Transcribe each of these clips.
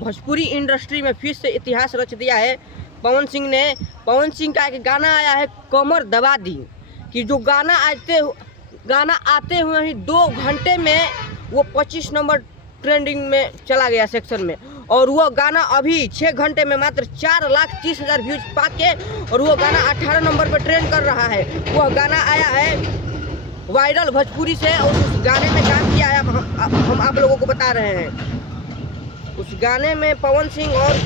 Bhojpuri industry में फिर से इतिहास रच दिया है पवन सिंह ने। पवन सिंह का एक गाना आया है कमर दबा दी, कि जो गाना आते हुए ही 2 घंटे में वो 25 नंबर ट्रेंडिंग में चला गया सेक्शन में। और वो गाना अभी 6 घंटे में मात्र 4,30,000 व्यूज पाके और वो गाना 18 नंबर पर ट्रेंड कर रहा है। वह गाना आया है वायरल भोजपुरी से और उस गाने में काम किया है हम आप लोगों को बता रहे हैं। उस गाने में पवन सिंह और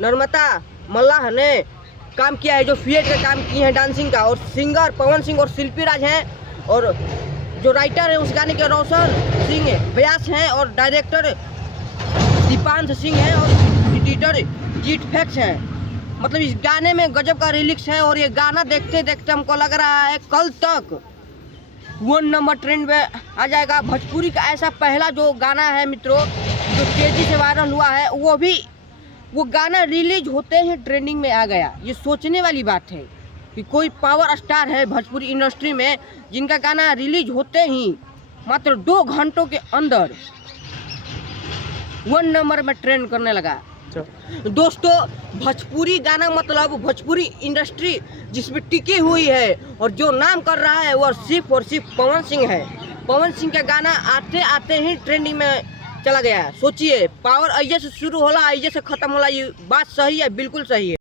नर्मदा मल्लाह ने काम किया है, जो फिएट का काम किए हैं डांसिंग का। और सिंगर पवन सिंह और शिल्पी राज हैं, और जो राइटर है उस गाने के रोशन सिंह व्यास हैं, और डायरेक्टर दीपांश सिंह है, और एडिटर जीत फैक्स है। मतलब इस गाने में गजब का रिलिक्स है। और ये गाना देखते देखते हमको लग रहा है कल तक 1 नंबर ट्रेंड में आ जाएगा। भोजपुरी का ऐसा पहला जो गाना है मित्रों, जो तेजी से वायरल हुआ है, वो गाना रिलीज होते ही ट्रेंडिंग में आ गया। ये सोचने वाली बात है कि कोई पावर स्टार है भोजपुरी इंडस्ट्री में जिनका गाना रिलीज होते ही मात्र 2 घंटों के अंदर 1 नंबर में ट्रेंड करने लगा। दोस्तों, भोजपुरी गाना मतलब भोजपुरी इंडस्ट्री जिसमें टिकी हुई है और जो नाम कर रहा है वह सिर्फ और सिर्फ पवन सिंह है। पवन सिंह का गाना आते आते ही ट्रेंडिंग में चला गया। सोचिए, पावर ऐसे से शुरू होला ऐसे से खत्म होला, ये बात सही है, बिल्कुल सही है।